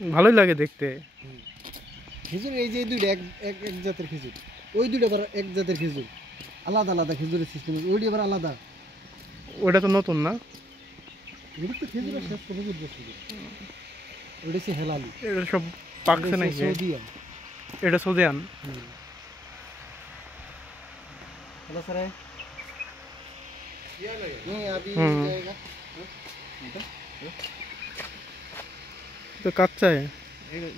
ভালোই লাগে দেখতে। খেজুর এই যে দুইটা এক এক এক জাতের খেজুর, ওই দুইটা আবার এক জাতের খেজুর, আলাদা আলাদা খেজুরের সিস্টেম, ওইটা আবার আলাদা। ওটা তো নতুন না? এটা তো খেজুরের শেষ খেজুর বস্তু, ওইটা হচ্ছে হেলালি। এটা সব পাকছে নাকি? সৌদিয়ান। এটা সৌদিয়ান। हेलो सर है नहीं अभी जाएगा तो कच्चा है।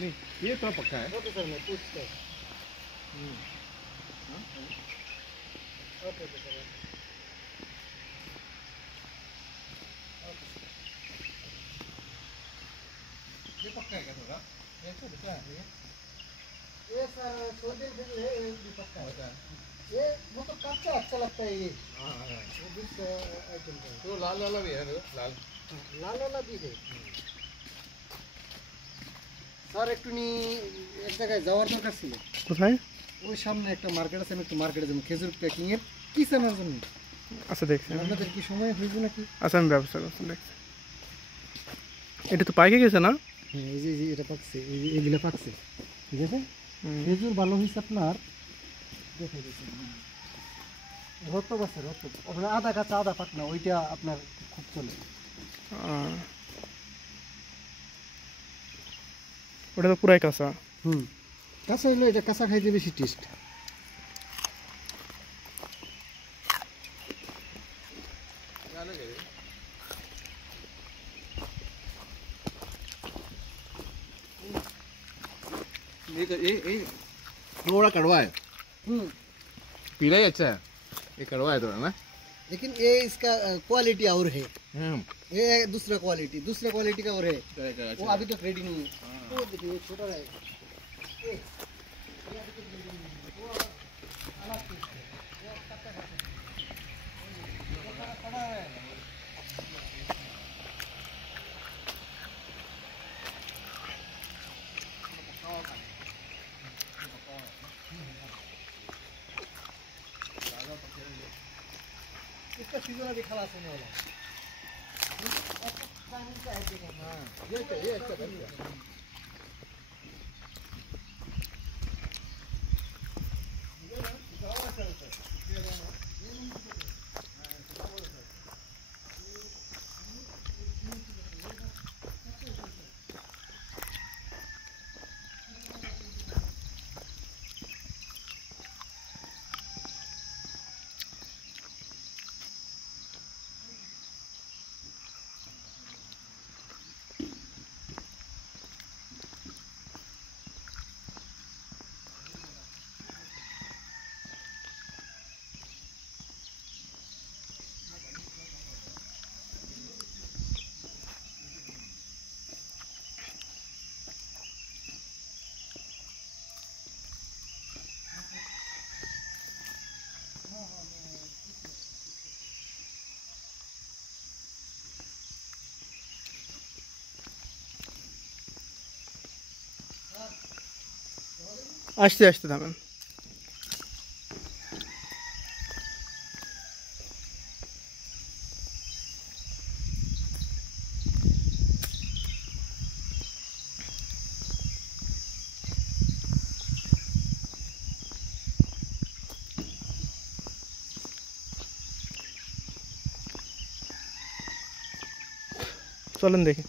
नहीं ये तो पक्का है। ओके सर मैं पूछता हूँ। ओके सर ये पक्का है क्या थोड़ा? ये तो दिखा है ये सर सोडियम फिल है, ये भी पक्का है। ये वो तो कच्चा अच्छा लगता है ये। हाँ हाँ वो भी आइटम का तो लाल वाला भी है लाल लाल वाला भी है। স্যার একটু নি এক জায়গায় যাওয়ার দরকার ছিল। কোথায়? ওই সামনে একটা মার্কেট আছে, আমি একটু মার্কেটে যাবো খেজুর প্যাকিং এর কি জানার জন্য। আচ্ছা দেখছি। আপনাদের কি সময় হয়েছে নাকি? আচ্ছা আমি ব্যবস্থা করছি, দেখছি। এটা তো পাইকে গেছে না? হ্যাঁ এই যে এটা পাকছে, এই যে এগুলো পাকছে, ঠিক আছে। খেজুর ভালো হয়েছে আপনার, দেখে দিচ্ছি রতব আছে, রতব ওটা আধা কাঁচা আধা পাক না, ওইটা আপনার খুব চলে। ওটা তো পুরাই কাঁচা। কাঁচা হইলে এটা কাঁচা খাইতে বেশি টেস্ট। ये थोड़ा कड़वा है। पीला ही अच्छा है, ये कड़वा है थोड़ा ना, लेकिन ये इसका क्वालिटी और है। ये दूसरा क्वालिटी का और है। वो अभी तक रेडी नहीं है। वो देखिए छोटा रहेगा। ये अभी तक ready नहीं है। वो अलग चीज़ है। वो कच्चा है। वो कड़ा है। इसका सीजन अभी खलास होने वाला है। ये अच्छा बढ़िया। আসতে আসতে থামেন। চলেন দেখি।